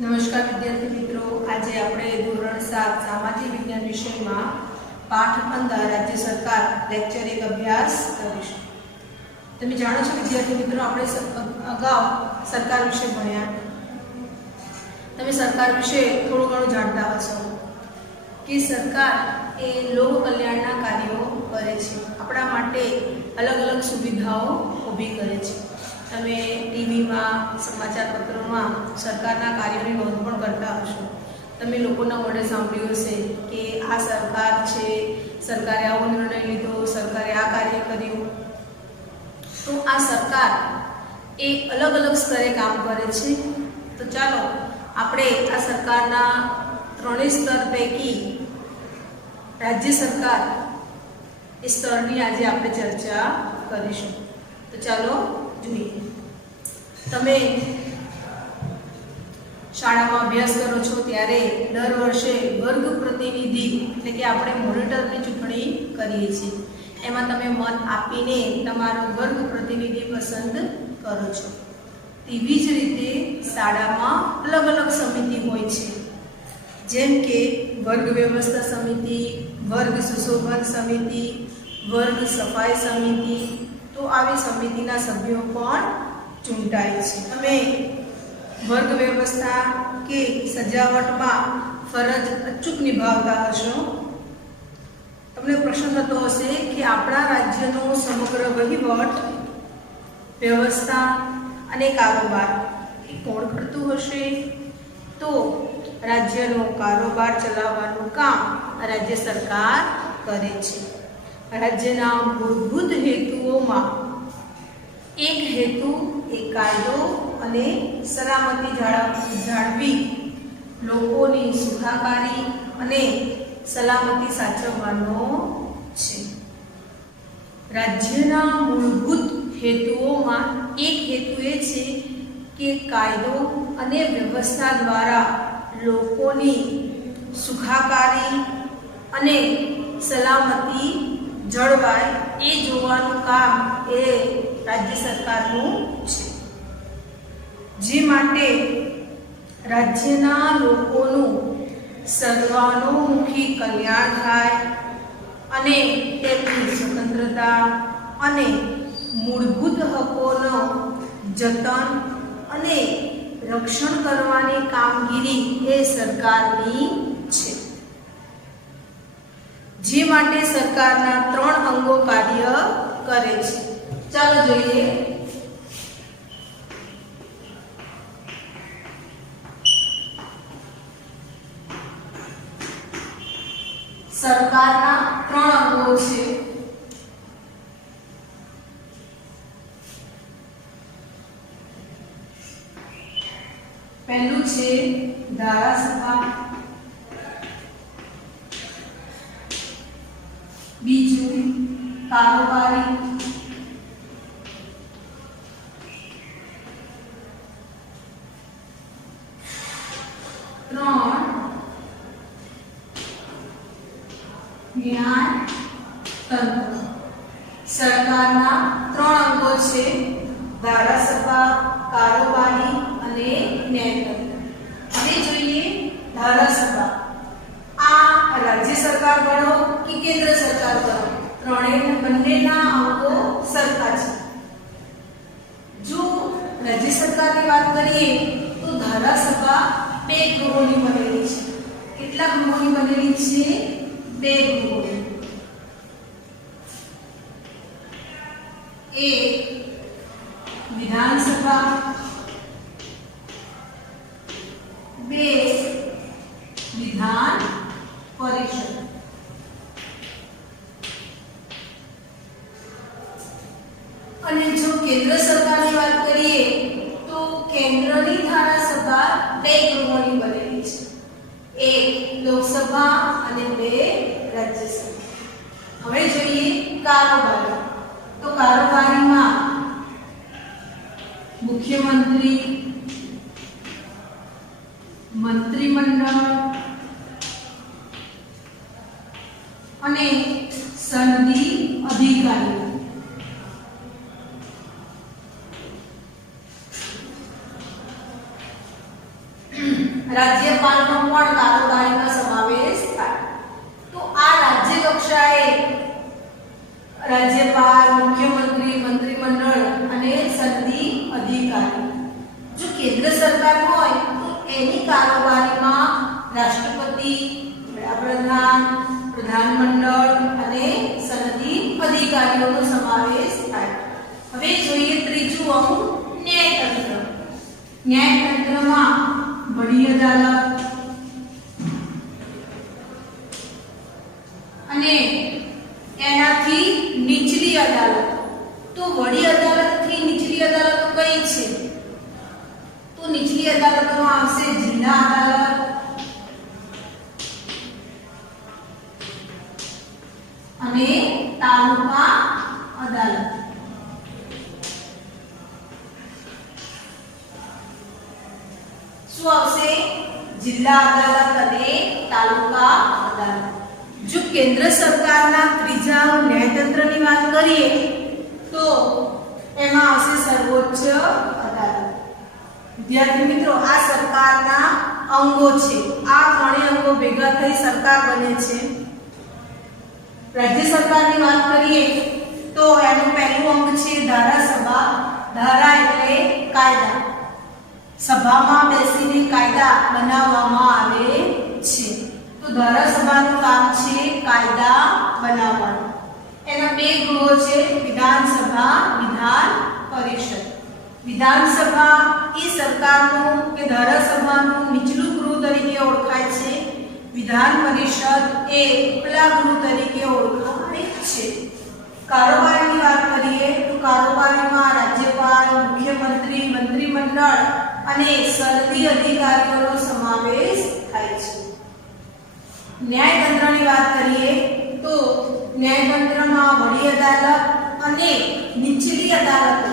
નમસ્કાર વિદ્યાર્થી મિત્રો, આજે આપણે ધોરણ 7 સામાજિક વિજ્ઞાન વિષયમાં પાઠ 15 રાજ્ય સરકાર લેક્ચર 1 અભ્યાસ કરીશું। તમે જાણો છો વિદ્યાર્થી મિત્રો, આપણે અગાઉ સરકાર વિશે ભણ્યા। તમે સરકાર વિશે થોડું ઘણું જાણતા હશો કે સરકાર એ લોક કલ્યાણના કાર્યો કરે છે, આપણા માટે અલગ અલગ સુવિધાઓ ઊભી કરે છે। તમે ટીવીમાં સમાચાર પત્રોમાં સરકારના કાર્યોની નોંધ પણ કરતા હશો। તમે લોકોના મોઢે સાંભળ્યું હશે કે આ સરકાર છે, સરકારે આવો નિર્ણય લીધો, સરકારે આ કાર્ય કર્યું। તો આ સરકાર એ અલગ અલગ સ્તરે કામ કરે છે। તો ચાલો આપણે આ સરકારના ત્રણેય સ્તર પૈકી રાજ્ય સરકાર એ સ્તરની આજે આપણે ચર્ચા કરીશું। તો ચાલો જોઈએ। તમે શાળામાં અભ્યાસ કરો છો ત્યારે દર વર્ષે વર્ગ પ્રતિનિધિ એટલે કે આપણે મોનિટરની ચૂંટણી કરીએ છીએ। એમાં તમે મત આપીને તમારો વર્ગ પ્રતિનિધિ પસંદ કરો છો। તેવી જ રીતે શાળામાં અલગ અલગ સમિતિ હોય છે, જેમ કે વર્ગ વ્યવસ્થા સમિતિ, વર્ગ સુશોભન સમિતિ, વર્ગ સફાઈ સમિતિ। તો આવી સમિતિના સભ્યો પણ ચૂંટાય છે। તમે વર્ગ વ્યવસ્થા કે સજાવટમાં ફરજ અચૂક નિભાવતા હશો। તમને પ્રશ્ન થતો હશે કે આપણા રાજ્યનો સમગ્ર વહીવટ, વ્યવસ્થા અને કારોબાર એ કોણ કરતું હશે? તો રાજ્યનો કારોબાર ચલાવવાનું કામ રાજ્ય સરકાર કરે છે। રાજ્યના મૂળભૂત હેતુઓમાં એક હેતુ એ કાયદો અને સલામતી જાળવી લોકોની સુખાકારી અને સલામતી સાચવવાનો છે। રાજ્યના મૂળભૂત હેતુઓમાં એક હેતુ એ છે કે કાયદો અને વ્યવસ્થા દ્વારા લોકોની સુખાકારી અને સલામતી જળવાય એ જોવાનું કામ એ રાજ્ય સરકારનું છે। જે માટે રાજ્યના લોકોનું સર્વાનુમુખી કલ્યાણ થાય અને તેમની સ્વતંત્રતા અને મૂળભૂત હકોનો જતન અને રક્ષણ કરવાની કામગીરી એ સરકારની છે। જે માટે સરકારના 3 અંગો કાર્ય કરે છે। ચાલો જોઈએ। સરકારના 3 અંગો છે। પહેલું છે ધારાસભા, બીજું કારોબારી, ન્યાય તંત્ર। સરકારના 3 અંગો છે, ધારાસભા, કારોબારી અને ન્યાયતંત્ર। હવે જોઈએ ધારાસભા। આ રાજ્ય સરકાર ગણો કે કેન્દ્ર સરકાર ગણો, બંનેના અંગો સરખા છે। જો રાજ્ય સરકારની વાત કરીએ તો ધારાસભા 2 ગૃહોની બનેલી છે। કેટલા ગૃહોની બનેલી છે? 2 ગૃહોની। એક વિધાનસભા, 2 વિધાન પરિષદ। અને જો કેન્દ્ર સરકારની વાત કરીએ તો કેન્દ્રની ધારાસભા 2 ગૃહોની બનેલી છે, એક લોકસભા અને 2 રાજ્યસભા। હવે જોઈએ કારોબારી। તો કારોબારીમાં મુખ્યમંત્રી, મંત્રીમંડળ અને સનદી અધિકારીઓ। રાજ્યપાલનો પણ કારોબારીમાં સમાવેશ થાય. તો આ રાજ્ય કક્ષાએ રાજ્યપાલ, મુખ્યમંત્રી, મંત્રીમંડળ અને સનદી અધિકારી. જો કેન્દ્ર સરકાર હોય તો એની કારોબારીમાં રાષ્ટ્રપતિ, વડાપ્રધાન, પ્રધાનમંડળ અને સનદી અધિકારીઓનો સમાવેશ થાય. હવે જોઈએ ત્રીજું અંગ, ન્યાયતંત્ર. ન્યાયતંત્રમાં વડી અદાલત અને એનાથી નીચલી અદાલત. તો વડી અદાલતથી નીચલી અદાલત કઈ છે? તો નીચલી અદાલતમાં આવશે જિલ્લા અદાલત અને તાલુકા અદાલત. શું આવશે? જિલ્લા અદાલત અને તાલુકા અદાલત. જો કેન્દ્ર સરકારના ત્રીજા ન્યાયતંત્રની વાત કરીએ તો એમાં આવશે સર્વોચ્ચ અદાલત. વિદ્યાર્થી મિત્રો, આ સરકારના અંગો છે. આ ત્રણેય અંગો ભેગા થઈ સરકાર બને છે. રાજ્ય સરકારની વાત કરીએ તો એનું પહેલું અંગ છે ધારાસભા. ધારા એટલે કાયદા. સભામાં બેસીને કાયદા બનાવવામાં આવે છે. તો ધારાસભાનું કામ છે કાયદા બનાવવાનું. એના બે ગૃહો છે, વિધાનસભા, વિધાન પરિષદ. વિધાનસભા એ સરકારનું કે ધારાસભાનું નીચલું ગૃહ તરીકે ઓળખાય છે. વિધાન પરિષદ એ ઉપલા ગૃહ તરીકે ઓળખાય છે. કારોબારીની વાત કરીએ તો કારોબારીમાં રાજ્યપાલ, મુખ્યમંત્રી, મંત્રીમંડળ અને સનદી અધિકારીઓનો સમાવેશ થાય છે. ન્યાયતંત્રની વાત કરીએ તો ન્યાયતંત્રમાં વડી અદાલત અને નીચલી અદાલત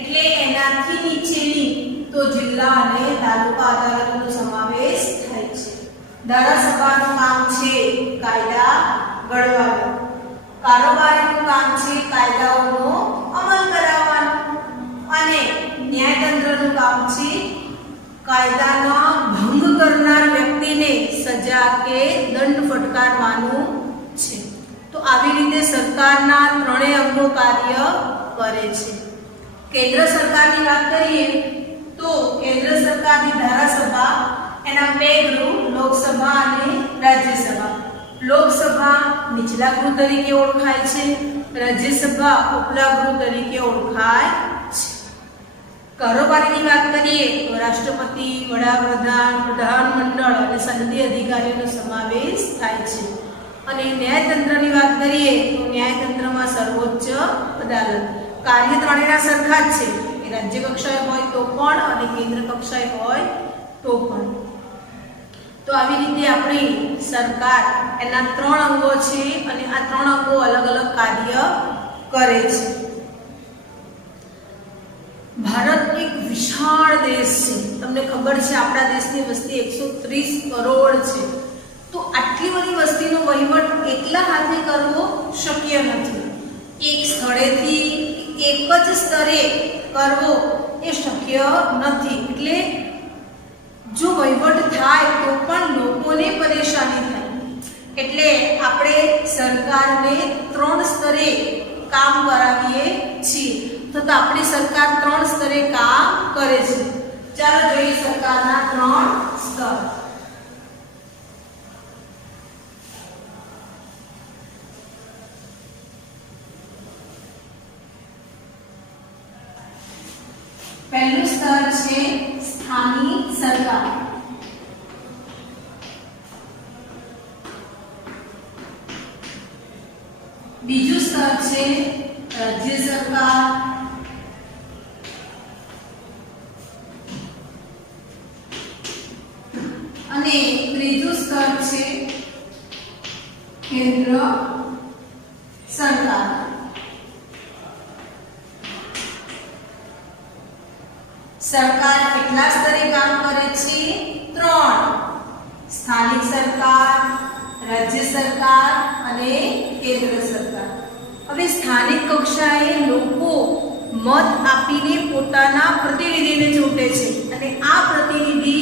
એટલે એનાથી નીચેની તો જિલ્લા અને તાલુકા અદાલતનો સમાવેશ થાય છે. ધારાસભાનું કામ છે કાયદા ઘડવાનું. કારોબારીનું કામ છે કાયદાઓનો અમલ કરાવવાનું. અને ન્યાયતંત્રનું કામ છે કાયદાના ભંગ કરનાર વ્યક્તિને સજા કે દંડ ફટકારવાનું છે. તો આવી રીતે સરકારના ત્રણેય અંગો કાર્ય કરે છે. કેન્દ્ર સરકારની વાત કરીએ તો કેન્દ્ર સરકારની ધારાસભા એના બે ગૃહ, લોકસભા અને રાજ્યસભા. લોકસભા નીચલા ગૃહ તરીકે ઓળખાય છે. રાજ્યસભા ઉપલા ગૃહ તરીકે ઓળખાય છે. કારોબારીની વાત કરીએ તો રાષ્ટ્રપતિ, વડાપ્રધાન, પ્રધાનમંડળ અને સનદી અધિકારીઓનો સમાવેશ થાય છે. અને ન્યાયતંત્રની વાત કરીએ તો ન્યાયતંત્રમાં સર્વોચ્ચ અદાલત. કાર્ય ત્રણેયના સરખા જ છે. એ રાજ્ય કક્ષાએ હોય તો પણ અને કેન્દ્ર કક્ષાએ હોય તો પણ. તો આવી રીતે આપણી સરકાર એના ત્રણ અંગો છે અને આ ત્રણ અંગો અલગ અલગ કાર્ય કરે છે. ભારત એક વિશાળ દેશ છે. તમને ખબર છે આપણા દેશની વસ્તી 130 કરોડ છે. તો આટલી બધી વસ્તીનો વહીવટ એકલા હાથે કરવો શક્ય નથી. એક સ્થળેથી એક જ સ્તરે કરવો એ શક્ય નથી. એટલે જો વહીવટ થાય તો પણ લોકોને પરેશાની થાય. એટલે આપણે સરકારને ત્રણ સ્તરે કામ કરાવીએ છીએ. તો આપણી સરકાર ત્રણ સ્તરે કામ કરે છે. ચાલો જોઈએ સરકારના ત્રણ સ્તર. પહેલું સ્તર છે સ્થાનિક સરકાર. બીજું સ્તર છે રાજ્ય સરકાર. અને ત્રીજું સ્તર છે કેન્દ્ર સરકાર. સરકાર કેટલા સ્તરે કામ કરે છે? ત્રણ. સ્થાનિક સરકાર, રાજ્ય સરકાર અને કેન્દ્ર સરકાર. હવે સ્થાનિક કક્ષાએ લોકો મત આપીને પોતાના પ્રતિનિધિને ચૂંટે છે અને આ પ્રતિનિધિ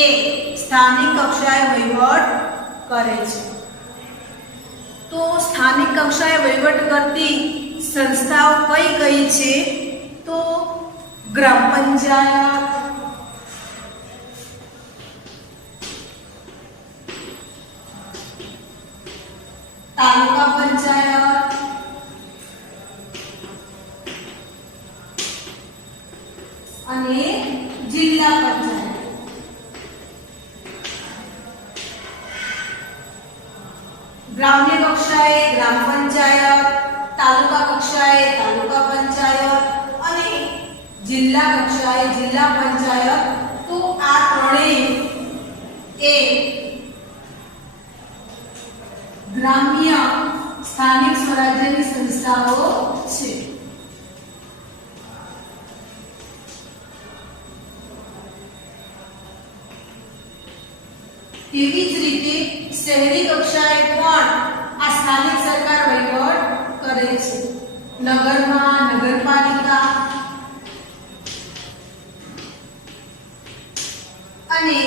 એ સ્થાનિક કક્ષાએ વહીવટ કરે છે. તો સ્થાનિક કક્ષાએ વહીવટ કરતી સંસ્થાઓ કઈ કઈ છે? તો ગ્રામ પંચાયત, તાલુકા પંચાયત, અને જિલ્લા પંચાયત. ગ્રામ્ય કક્ષાએ ગ્રામ પંચાયત, તાલુકા કક્ષાએ તાલુકા પંચાયત અને જિલ્લા કક્ષાએ જિલ્લા પંચાયત. તો આ ત્રણેય એ ગ્રામ્ય સ્થાનિક સ્વરાજ્યની સંસ્થાઓ છે. તેવી જ રીતે શહેરી કક્ષાએ પણ આ સ્થાનિક સરકાર વહીવટ કરે છે. નગરમાં નગરપાલિકા અને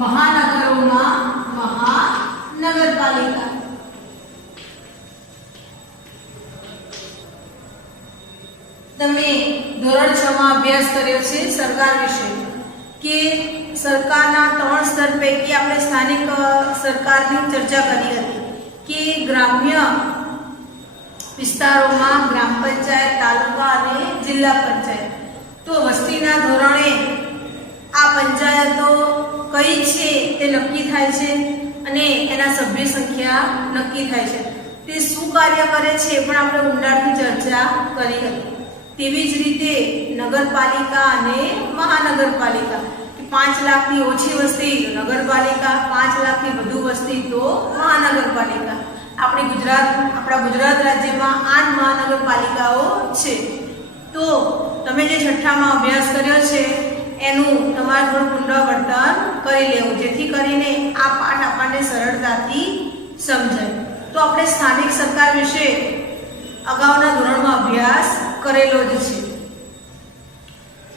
મહાનગરોમાં મહાનગરપાલિકા. તમે ધોરણ 6 માં અભ્યાસ કર્યો છે સરકાર વિશે કે સરકારના 3 સ્તર પૈકી આપણે સ્થાનિક સરકારની ચર્ચા કરી હતી કે ગ્રામ્ય વિસ્તારોમાં ગ્રામ પંચાયત, તાલુકા અને જિલ્લા પંચાયત. તો વસ્તીના ધોરણે આ પંચાયતો કઈ છે તે નક્કી થાય છે અને એના સભ્ય સંખ્યા નક્કી થાય છે. તે શું કાર્ય કરે છે પણ આપણે ઊંડાણથી ચર્ચા કરી હતી. તેવી જ રીતે નગરપાલિકા અને મહાનગરપાલિકા. 5 લાખથી ઓછી વસ્તી નગરપાલિકા, 5 લાખથી વધુ વસ્તી તો મહાનગરપાલિકા. આપણા ગુજરાત રાજ્યમાં 8 મહાનગરપાલિકાઓ છે. તો તમે જે 6ઠ્ઠામાં અભ્યાસ કર્યો છે એનું તમારે થોડું પુનરાવર્તન કરી લેવું જેથી કરીને આ પાઠ આપણને સરળતાથી સમજાય. તો આપણે સ્થાનિક સરકાર વિશે અગાઉના ધોરણમાં અભ્યાસ કરેલો જ છે.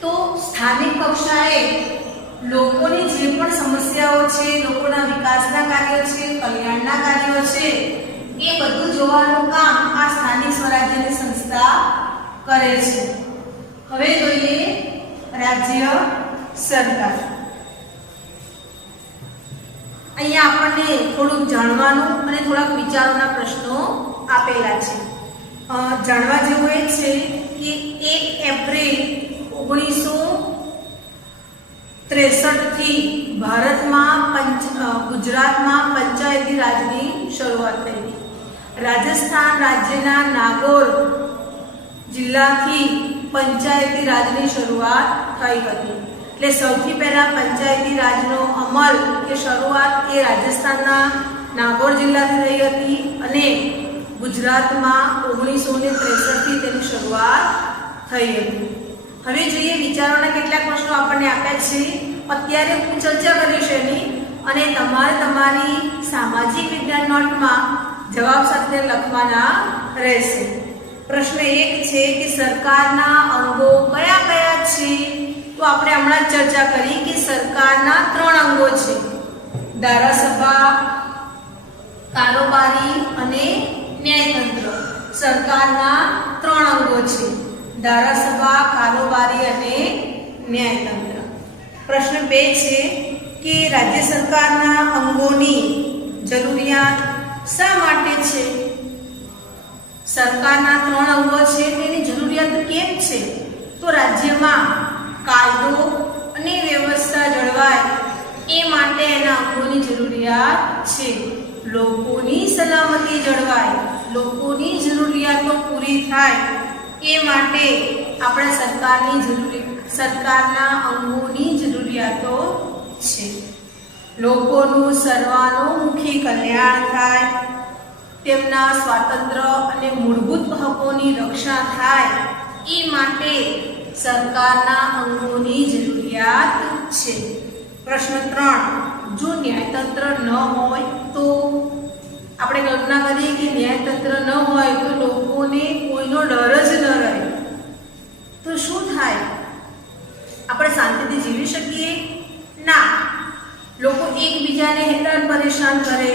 તો સ્થાનિક કક્ષાએ લોકોની જે પણ સમસ્યાઓ છે, લોકોના વિકાસના કાર્યો છે, કલ્યાણના કાર્યો છે, એ બધું જોવાનું કામ આ સ્થાનિક સ્વરાજ્યની સંસ્થા કરે છે. હવે જોઈએ રાજ્ય સરકાર. અહીંયા આપણને થોડુંક જાણવાનું અને થોડાક વિચારોના પ્રશ્નો આપેલા છે. જાણવા જેવું એ છે કે 1 એપ્રિલ 1963 થી ગુજરાતમાં પંચાયતી રાજની શરૂઆત થઈ હતી. રાજસ્થાન રાજ્યના નાગોર જિલ્લાથી પંચાયતી રાજની શરૂઆત થઈ હતી. એટલે સૌથી પહેલા પંચાયતી રાજનો અમલ કે શરૂઆત એ રાજસ્થાનના નાગોર જિલ્લાથી થઈ હતી અને ગુજરાતમાં 1963 થી તેની શરૂઆત થઈ હતી. હવે જોઈએ વિચારોના કેટલાક પ્રશ્નો આપણને આપ્યા છે. અત્યારે હું ચર્ચા કરીશ એની અને તમારે તમારી સામાજિક વિજ્ઞાન નોટમાં જવાબ સાથે લખવાના રહેશે. પ્રશ્ન 1 છે કે સરકારના અંગો કયા કયા છે? તો આપણે હમણાં જ ચર્ચા કરી કે સરકારના 3 અંગો છે: ધારાસભા, કારોબારી અને ન્યાયતંત્ર. સરકારના 3 અંગો છે: ધારાસભા, કારોબારી અને ન્યાયતંત્ર. પ્રશ્ન 2 છે કે રાજ્ય સરકારના અંગોની જરૂરિયાત શા માટે છે? સરકારના 3 અંગો છે તેની જરૂરિયાત કેમ છે? તો રાજ્યમાં કાયદો અને વ્યવસ્થા જળવાય એ માટે એના અંગોની જરૂરિયાત છે. લોકોની સલામતી જળવાય, લોકોની જરૂરિયાતો પૂરી થાય એ માટે આપણે સરકારના અંગોની જરૂરિયાતો છે. લોકોનું સર્વાનુમુખી કલ્યાણ થાય, તેમના સ્વાતંત્ર્ય અને મૂળભૂત હકોની રક્ષા થાય એ માટે સરકારના અંગોની જરૂરિયાત છે. પ્રશ્ન 3, જો ન્યાયતંત્ર ન હોય તો આપણે કલ્પના કરીએ કે ન્યાયતંત્ર ન હોય તો લોકોને કોઈનો ડર જ ન રહે તો શું થાય? આપણે શાંતિથી જીવી શકીએ? ના. લોકો એકબીજાને હેરાન પરેશાન કરે,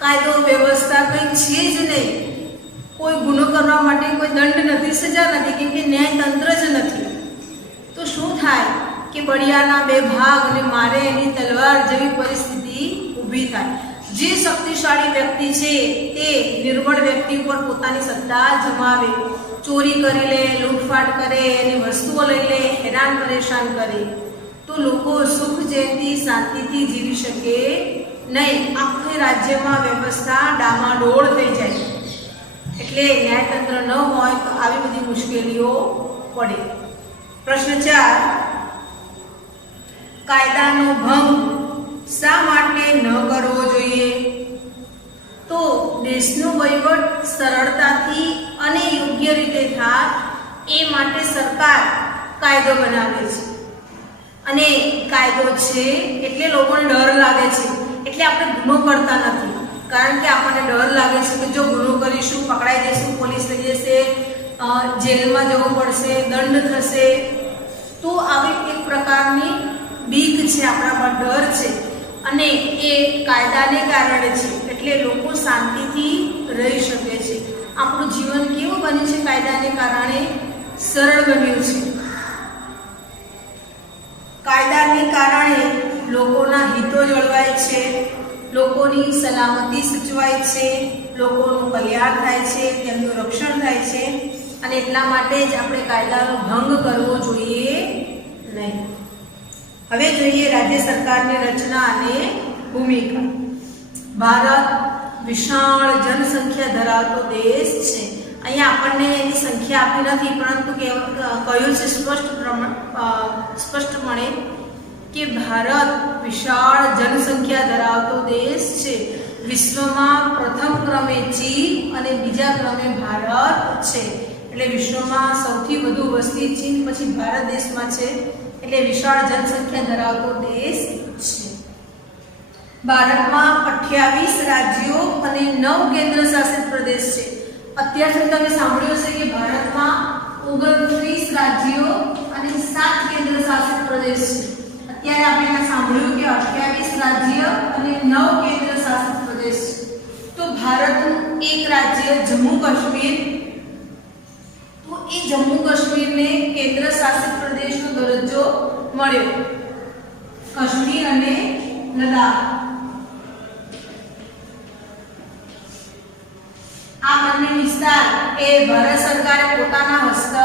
કાયદો વ્યવસ્થા કંઈ છે જ નહીં, કોઈ ગુનો કરવા માટે કોઈ દંડ નથી, સજા નથી, કેમ કે ન્યાયતંત્ર જ નથી. તો શું થાય કે બળિયાના બે ભાગ અને મારે એની તલવાર જેવી પરિસ્થિતિ ઊભી થાય. જે શક્તિશાળી વ્યક્તિ છે તે નિર્બળ વ્યક્તિ ઉપર પોતાની સત્તા જમાવે, ચોરી કરી લે, લૂંટફાટ કરે, એની વસ્તુઓ લઈ લે, હેરાન પરેશાન કરે, તો લોકો સુખ ચેનથી શાંતિથી જીવી શકે નહીં. આખે રાજ્યમાં વ્યવસ્થા ડામાડોળ થઈ જાય. એટલે ન્યાયતંત્ર ન હોય તો આવી બધી મુશ્કેલીઓ પડે. પ્રશ્ન 4, કાયદાનો ભંગ શા માટે ન કરવો જોઈએ? તો દેશનો વહીવટ સરળતાથી અને યોગ્ય રીતે થાય એ માટે સરકાર કાયદો બનાવે છે. અને કાયદો છે એટલે લોકોને ડર લાગે છે, એટલે આપણે ગુનો કરતા નથી. કારણ કે આપણને ડર લાગે છે કે જો ગુનો કરીશું પકડાઈ જઈશું, પોલીસ લઈ જશે, જેલમાં જવું પડશે, દંડ થશે. તો આવી એક પ્રકારની બીક છે, આપણામાં ડર છે, અને એ કાયદાને કારણે છે. એટલે લોકો શાંતિથી રહી શકે છે. આપણું જીવન કેવું બન્યું છે? કાયદાને કારણે સરળ બન્યું છે. કાયદાને કારણે લોકોના હિતો જળવાય છે, લોકોની સલામતી સચવાય છે, લોકોનું કલ્યાણ થાય છે, તેમનું રક્ષણ થાય છે. અને એટલા માટે જ આપણે કાયદાનો ભંગ કરવો જોઈએ નહીં. હવે જોઈએ રાજ્ય સરકારની રચના અને ભૂમિકા. ભારત વિશાળ જનસંખ્યા ધરાવતો દેશ છે. અહીંયા આપણને એની સંખ્યા આપી નથી, પરંતુ કહ્યું છે સ્પષ્ટપણે કે ભારત વિશાળ જનસંખ્યા ધરાવતો દેશ છે. વિશ્વમાં પ્રથમ ક્રમે ચીન અને બીજા ક્રમે ભારત છે. એટલે વિશ્વમાં સૌથી વધુ વસ્તી ચીન પછી ભારત દેશમાં છે. એટલે વિશાળ જનસંખ્યા ધરાવતો દેશ છે. ભારતમાં 28 રાજ્યો અને 9 કેન્દ્ર શાસિત પ્રદેશ છે. અત્યાર સુધી તમે સાંભળ્યું છે કે ભારતમાં 29 રાજ્યો અને 7 કેન્દ્ર શાસિત પ્રદેશ છે. અત્યારે આપણે સાંભળ્યું કે 28 રાજ્ય અને 9 કેન્દ્ર શાસિત પ્રદેશ છે. તો ભારતનું એક રાજ્ય જમ્મુ કાશ્મીર, તો એ જમ્મુ કાશ્મીરને કેન્દ્ર શાસિત પ્રદેશનો દરજ્જો મળ્યો. કાશ્મીર અને લદ્દાખ આ બંને વિસ્તાર એ ભારત સરકારે પોતાના હસ્તક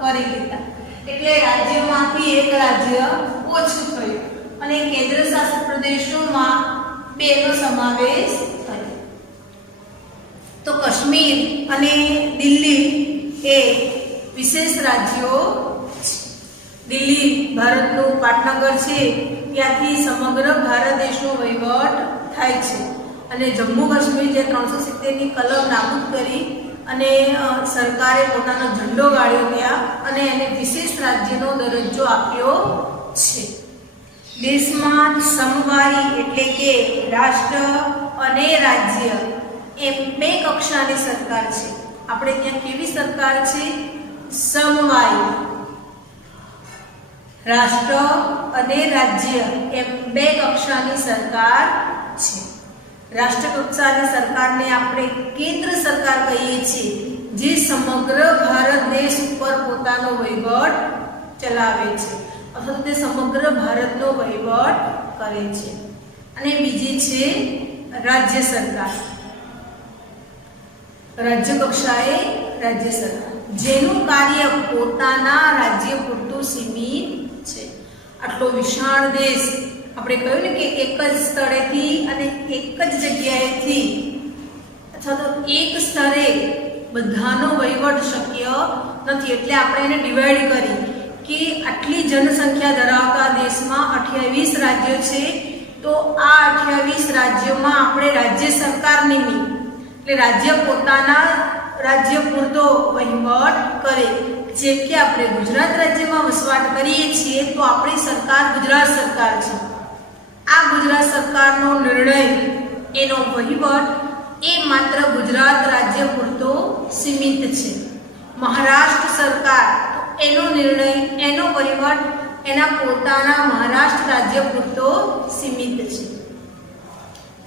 કરી લીધા. એટલે રાજ્યમાંથી એક રાજ્ય ઓછું થયું અને કેન્દ્ર શાસિત પ્રદેશોમાં 2નો સમાવેશ થયો. તો કાશ્મીર અને દિલ્હી એ વિશેષ રાજ્યો છે. દિલ્હી ભારતનું પાટનગર છે, ત્યાંથી સમગ્ર ભારત દેશનો વહીવટ થાય છે. અને જમ્મુ કાશ્મીર જે 370ની કલમ નાબૂદ કરી અને સરકારે પોતાનો ઝંડો ગાળ્યો ત્યાં અને એને વિશેષ રાજ્યનો દરજ્જો આપ્યો છે. દેશમાં સમવાયી એટલે કે રાષ્ટ્ર અને રાજ્ય એમ 2 કક્ષાની સરકાર છે. આપણે ત્યાં કેવી સરકાર છે? સમવાયી. રાષ્ટ્ર અને રાજ્ય એમ 2 કક્ષાની સરકાર છે. રાષ્ટ્ર કક્ષાની સરકારને આપણે કેન્દ્ર સરકાર કહીએ છીએ, જે સમગ્ર ભારત દેશ ઉપર પોતાનો વહીવટ ચલાવે છે અથવા તો તે સમગ્ર ભારતનો વહીવટ કરે છે. અને બીજી છે રાજ્ય સરકાર. રાજ્ય કક્ષાએ રાજ્ય સરકાર, જેનું કાર્ય પોતાના રાજ્ય પૂરતું સીમિત છે. આટલો વિશાળ દેશ, આપણે કહ્યું ને કે એક જ સ્થળેથી અને એક જ જગ્યાએથી અથવા તો એક સ્તરે બધાનો વહીવટ શક્ય નથી. એટલે આપણે એને ડિવાઈડ કરી કે આટલી જનસંખ્યા ધરાવતા દેશમાં 28 રાજ્યો છે. તો આ 28 રાજ્યોમાં આપણે રાજ્ય સરકાર નિમી, એટલે રાજ્ય પોતાના રાજ્ય પૂરતો વહીવટ કરે. જેમ કે આપણે ગુજરાત રાજ્યમાં વસવાટ કરીએ છીએ તો આપણી સરકાર ગુજરાત સરકાર છે. આ ગુજરાત સરકારનો નિર્ણય, એનો વહીવટ એ માત્ર ગુજરાત રાજ્ય પૂરતો સીમિત છે. મહારાષ્ટ્ર સરકાર, એનો નિર્ણય, એનો વહીવટ એના પોતાના મહારાષ્ટ્ર રાજ્ય પૂરતો સીમિત છે.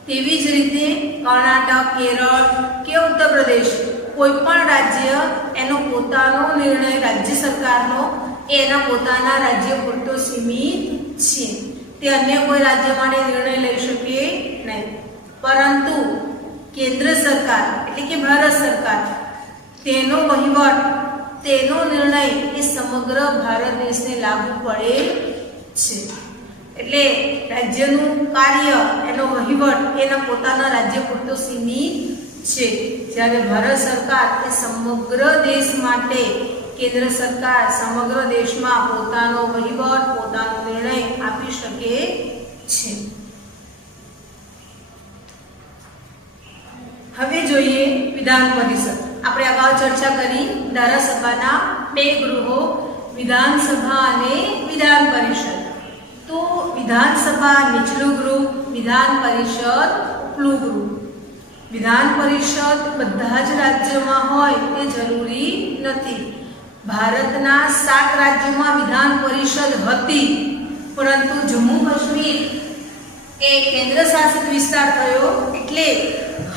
તેવી જ રીતે કર્ણાટક, કેરળ કે ઉત્તર પ્રદેશ કોઈ પણ રાજ્ય એનો પોતાનો નિર્ણય રાજ્ય સરકારનો એના પોતાના રાજ્ય પૂરતો સીમિત છે. તે અન્ય કોઈ રાજ્ય માટે નિર્ણય લઈ શકે નહીં. પરંતુ કેન્દ્ર સરકાર એટલે કે ભારત સરકાર તેનો વહીવટ તેનો નિર્ણય એ સમગ્ર ભારત દેશને લાગુ પડે છે. એટલે રાજ્યનું કાર્ય એનો વહીવટ એના પોતાના રાજ્ય પૂરતો સીમિત છે. જ્યારે ભારત સરકાર એ સમગ્ર દેશ માટે કેન્દ્ર સરકાર સમગ્ર દેશમાં પોતાનો વહીવટ પોતાનો નિર્ણય આપી શકે છે. હવે જોઈએ વિધાન પરિષદ. આપણે અગાઉ ચર્ચા કરી ધારાસભાના બે ગૃહો વિધાનસભા અને વિધાન પરિષદ. તો વિધાનસભા નીચલું ગૃહ, વિધાન પરિષદ ઉપલું ગૃહ. વિધાન પરિષદ બધા જ રાજ્યોમાં હોય તે જરૂરી નથી. ભારતના 7 રાજ્યોમાં વિધાન પરિષદ હતી, પરંતુ જમ્મુ કાશ્મીર એ કેન્દ્ર શાસિત વિસ્તાર થયો એટલે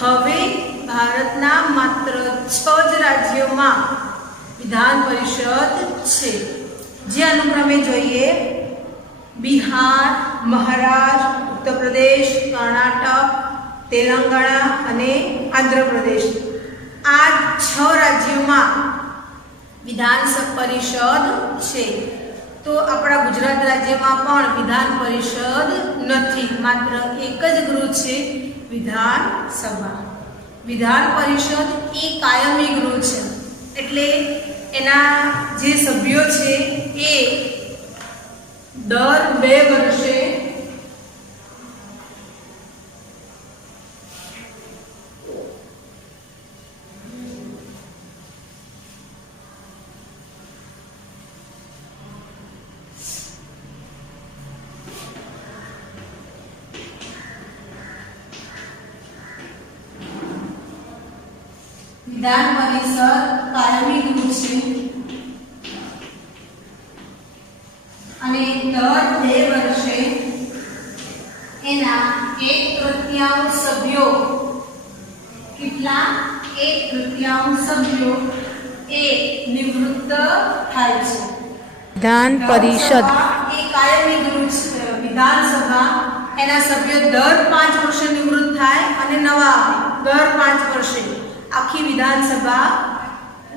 હવે ભારતના માત્ર 6 જ રાજ્યોમાં વિધાન પરિષદ છે. જે અનુક્રમે જોઈએ બિહાર, મહારાષ્ટ્ર, ઉત્તર પ્રદેશ, કર્ણાટક, તેલંગાણા અને આંધ્રપ્રદેશ. આ 6 રાજ્યોમાં વિધાન પરિષદ છે. તો આપણા ગુજરાત રાજ્યમાં પણ વિધાન પરિષદ નથી, માત્ર એક જ ગૃહ છે, વિધાનસભા. વિધાન પરિષદ એ કાયમી ગૃહ છે, એટલે એના જે સભ્યો છે એ દર 2 વર્ષે વિધાન પરિષદ કાયમી ગૃહ છે અને દર 2 વર્ષે એના 1/3 સભ્યો કેટલા 1/3 સભ્યો એ નિવૃત્ત થાય છે. વિધાન પરિષદ એ કાયમી ગૃહ છે. વિધાનસભા એના સભ્યો દર 5 વર્ષે નિવૃત્ત થાય અને નવા દર 5 વર્ષે આખી વિધાનસભા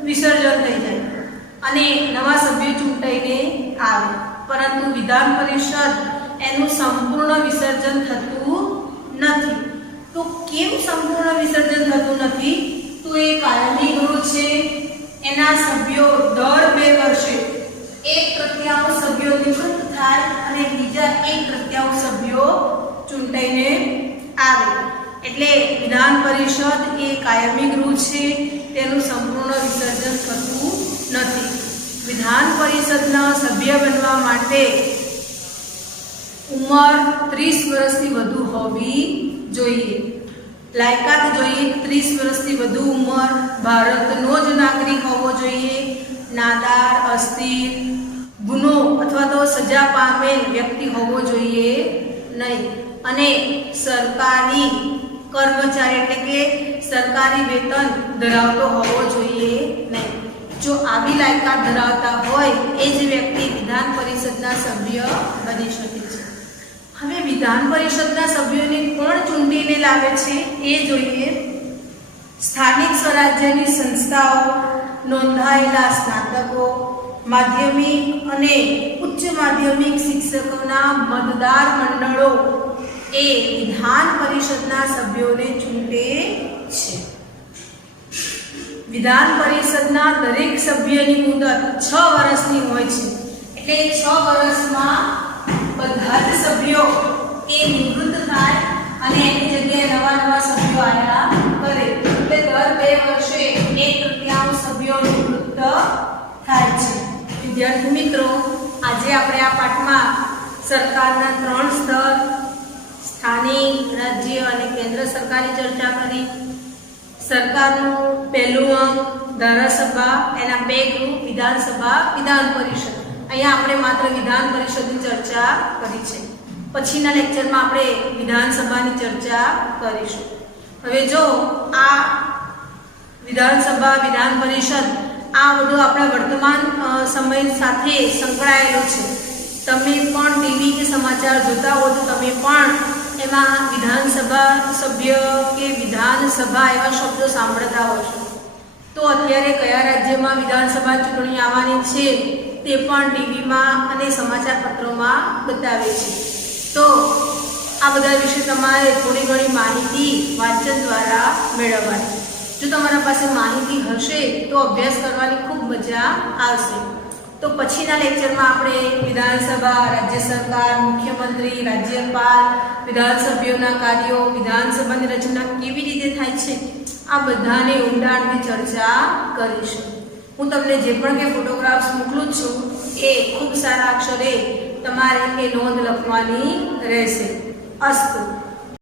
વિસર્જન થઈ જાય અને નવા સભ્યો ચૂંટાઈને આવે. પરંતુ વિધાન પરિષદ એનું સંપૂર્ણ વિસર્જન થતું નથી. તો કેમ સંપૂર્ણ વિસર્જન થતું નથી? તો એ કાયમી ગૃહ છે. એના સભ્યો દર 2 વર્ષે 1/3 સભ્યો નિવૃત્ત થાય અને બીજા 1/3 સભ્યો ચૂંટાઈને આવે. એટલે વિધાન પરિષદ એ કાયમી ગૃહ છે, તેનું સંપૂર્ણ વિસર્જન થતું નથી. વિધાન પરિષદના સભ્ય બનવા માટે ઉંમર 30 વર્ષથી વધુ હોવી જોઈએ. લાયકાત જોઈએ 30 વર્ષથી વધુ ઉંમર, ભારતનો જ નાગરિક હોવો જોઈએ, નાદાર, અસ્થિર, ગુનો અથવા તો સજા પામેલ વ્યક્તિ હોવો જોઈએ નહીં અને સરકારી કર્મચારી એટલે કે સરકારી વેતન ધરાવતો હોવો જોઈએ નહીં. જો આવી લાયકાત ધરાવતા હોય એ જ વ્યક્તિ વિધાન પરિષદના સભ્ય બની શકે છે. હવે વિધાન પરિષદના સભ્યોને કોણ ચૂંટીને લાવે છે એ જોઈએ. સ્થાનિક સ્વરાજ્યની સંસ્થાઓ, નોંધાયેલા સ્નાતકો, માધ્યમિક અને ઉચ્ચ માધ્યમિક શિક્ષકોના મતદાર મંડળો એ વિધાન પરિષદના સભ્યોને ચૂંટે છે. વિધાન પરિષદના દરેક સભ્યની મુદત 6 વર્ષની હોય છે. એટલે 6 વર્ષમાં બધા જ સભ્યો એ નિવૃત્ત થાય અને એની જગ્યાએ નવા સભ્યો આવ્યા કરે. એટલે દર 2 વર્ષે 1/3 સભ્યો નિવૃત્ત થાય છે. વિદ્યાર્થી મિત્રો, આજે આપણે આ પાઠમાં સરકારના 3 સ્તર સ્થાનિક, રાજ્ય અને કેન્દ્ર સરકારની ચર્ચા કરી. સરકારનું પહેલું અંગ ધારાસભા, એના 2 ગૃહ વિધાનસભા, વિધાન પરિષદ અહીંયા આપણે માત્ર વિધાન પરિષદની ચર્ચા કરી છે. પછીના લેક્ચરમાં આપણે વિધાનસભાની ચર્ચા કરીશું. હવે જો આ વિધાનસભા, વિધાન પરિષદ આ બધું આપણા વર્તમાન સમય સાથે સંકળાયેલું છે. તમે પણ ટીવી કે સમાચાર જોતા હો તો તમે પણ એમાં વિધાનસભા સભ્ય કે વિધાનસભા એવા શબ્દો સાંભળતા હશો. તો અત્યારે કયા રાજ્યમાં વિધાનસભા ચૂંટણી આવવાની છે તે પણ ટીવીમાં અને સમાચાર પત્રોમાં બતાવે છે. તો આ બધા વિશે તમારે થોડી ઘણી માહિતી વાંચન દ્વારા મેળવવાની. જો તમારા પાસે માહિતી હશે તો અભ્યાસ કરવાની ખૂબ મજા આવશે. તો પછીના લેક્ચરમાં આપણે વિધાનસભા, રાજ્ય સરકાર, મુખ્યમંત્રી, રાજ્યપાલ, વિધાનસભ્યોના કાર્યો, વિધાનસભાની રચના કેવી રીતે થાય છે આ બધાને ઊંડાણથી ચર્ચા કરીશું. હું તમને જે પણ કે ફોટોગ્રાફ્સ મોકલું છું એ ખૂબ સારા અક્ષરે તમારે એ નોંધ લખવાની રહેશે. અસ્તુ.